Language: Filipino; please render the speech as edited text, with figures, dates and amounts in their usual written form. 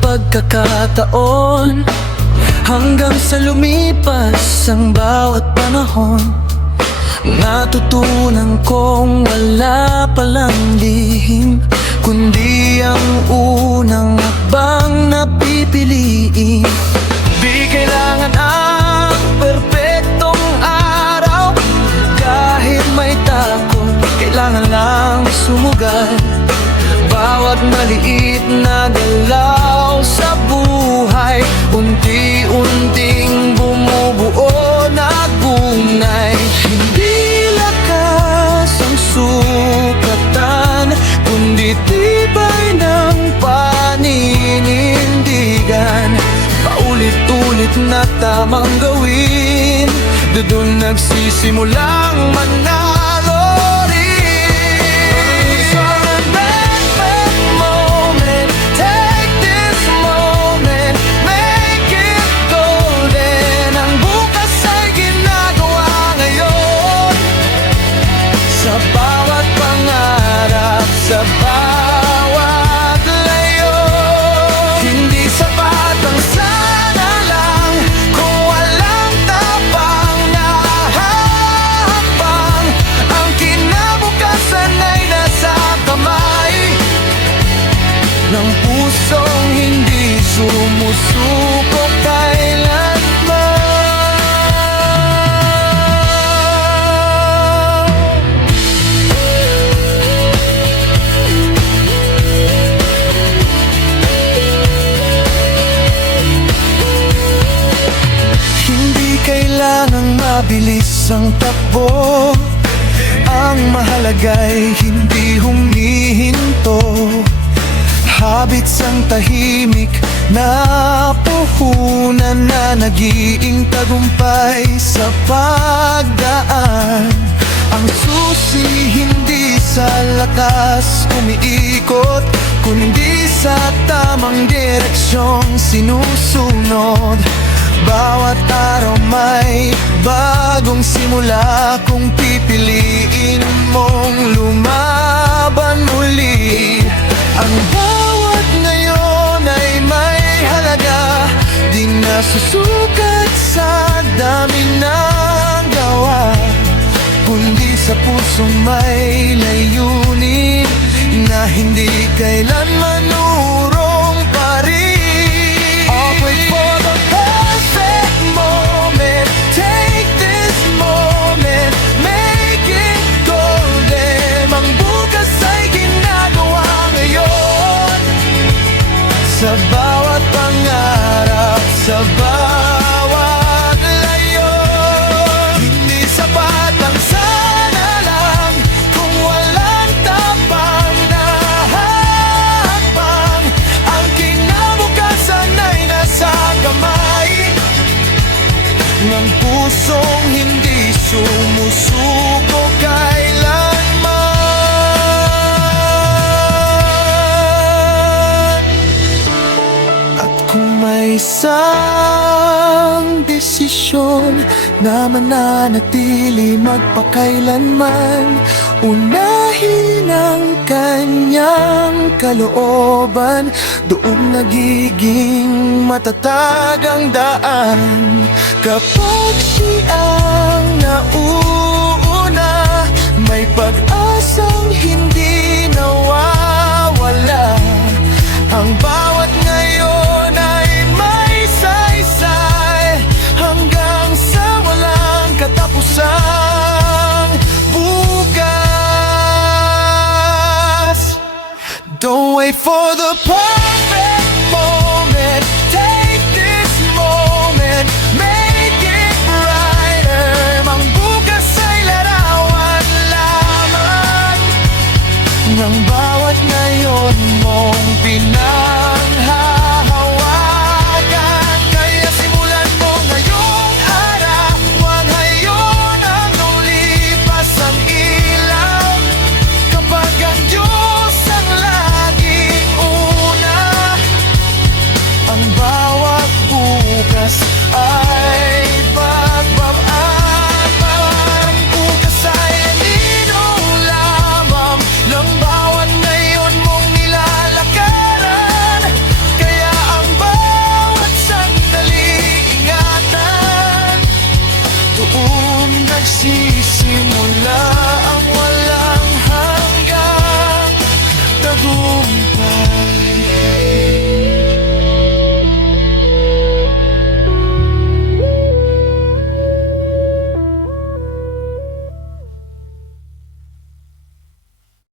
pagkakataon, hanggang sa lumipas ang bawat panahon. Natutunan kong wala palang lihim, kundi ang unang hakbang na pipiliin. Di kailangan ang perpektong araw, kahit may takot, kailangan lang sumugal. Bawat maliit na galaw sa buhay, unti-unting bumubuo na gunay. Hindi lakas ang sukatan, kundi tibay ng paninindigan. Paulit-ulit na tamang gawin, doon nagsisimulang manalo rin. So remember moment, take this moment, make it golden. Ang bukas ay ginagawa ngayon, sa bawat pangarap, sa bawat layo. Hindi sapat ang sana lang kung walang tapang na hakbang. Ang kinabukasan ay nasa kamay ng pusong hindi sumusuko kailanman. Hindi kailangang mabilis ang takbo, ang mahalaga'y hindi humihinto. Habits ang tahimik na puhunan na nagiging tagumpay sa pagdaan. Ang susi hindi sa lakas umiikot, kundi sa tamang direksyong sinusunod. Bawat araw may bagong simula kung pipiliin mong lumaban muli. Ang bawat ngayon ay may halaga, di nasusukat sa dami ng gawa, kundi sa pusong may layunin na hindi kailanman urong pa rin. I'll wait for the perfect moment, take this moment, make it golden. Ang bukas ay ginagawa ngayon, sa bawat pangarap, sa bawat layo. Hindi sapat ang sana lang kung walang tapang na hakbang. Ang kinabukasan ay nasa kamay ng pusong hindi sumusuko kailanman. At kung may isang desisyon na mananatili magpakailanman, unahin ang kanyang kalooban, doon nagiging matatag ang daan. Kapag siyang nauuna, may pag-asang hindi nawawala. Ang bawat ngayon ay may saysay, hanggang sa walang katapusang bukas. Don't wait for the